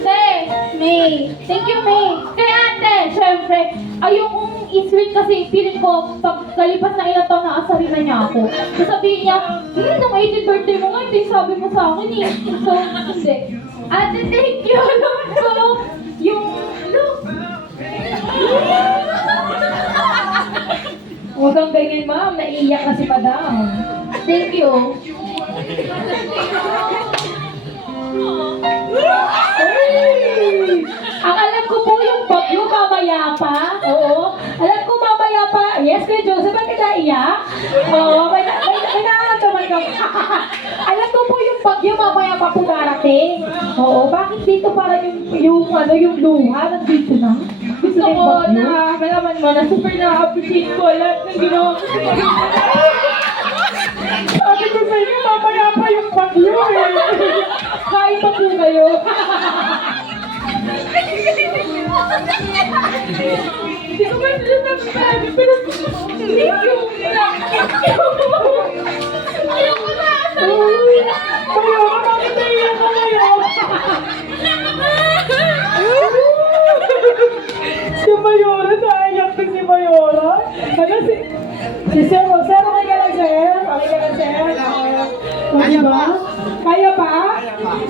Te, May. Thank you, May. Kaya ate, syempre, ayokong i-sweet kasi feeling ko, pag kalipas na ilang taon na asarin na niya ako. Sasabihin niya, nung 18th birthday mo nga, ito yung sabi mo sa akin eh. So, hindi. Ate, thank you. So, yung, Huwag kang ganyan, ma'am. Naiiyak na si madam. thank you. Hey! Ang alam ko po yung bagyo mamaya pa. Oo. Alam ko mamaya pa. Yes, Kuya Joseph, ba't ka naiyak? Oo, may nakakataman ka. Alam ko po yung bagyo mamaya pa po darating. Oo, bakit dito parang yung luha nandito na? Gusto ko na, malaman mo na super na-appreciate ko lahat ng ginawa ko. Sabi ko sa inyo, mamaya pa yung bagyo eh. Kain pa po kayo. Hindi ko ba sila sabi, pero thank you. Ayoko na, Kayo, bakit naiyak ko ngayon? Si Mayora, naiyak na si Mayora. Ano si Sir, Sir, okay ka lang, Sir? Okay ka lang, Sir? Kaya ba? Kaya pa?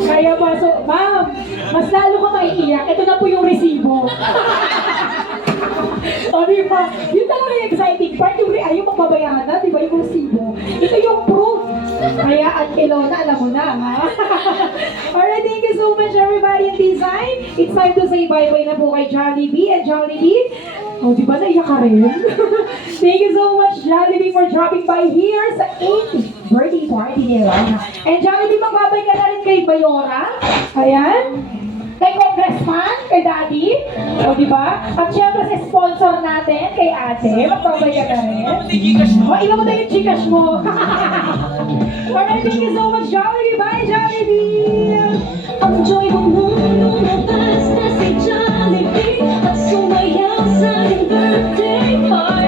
Kaya pa. So, ma'am, mas lalo ka maiiyak. Ito na po yung resibo. O, di ba? Yun talaga yung exciting part. Yung ayaw magbabayaran na, di ba? Yung resibo. Ito yung proof. Kaya, at Ilona, alam mo na, ha? Alright, thank you so much, everybody in Design. It's time to say bye-bye na po kay Jollibee. And Jollibee, oh, di ba naiyak ka rin? Thank you so much, Jollibee, for dropping by here sa 8th birthday party nila. And Jollibee, magbabay ka na rin kay Bayora. Ayan. Kay Congressman, kay Daddy. O, di ba? At syempre sa sponsor natin, kay Ate. Magbabay ka na rin. O, ilan mo na yung Gcash mo. Alright, thank you so much, Jollibee. Bye!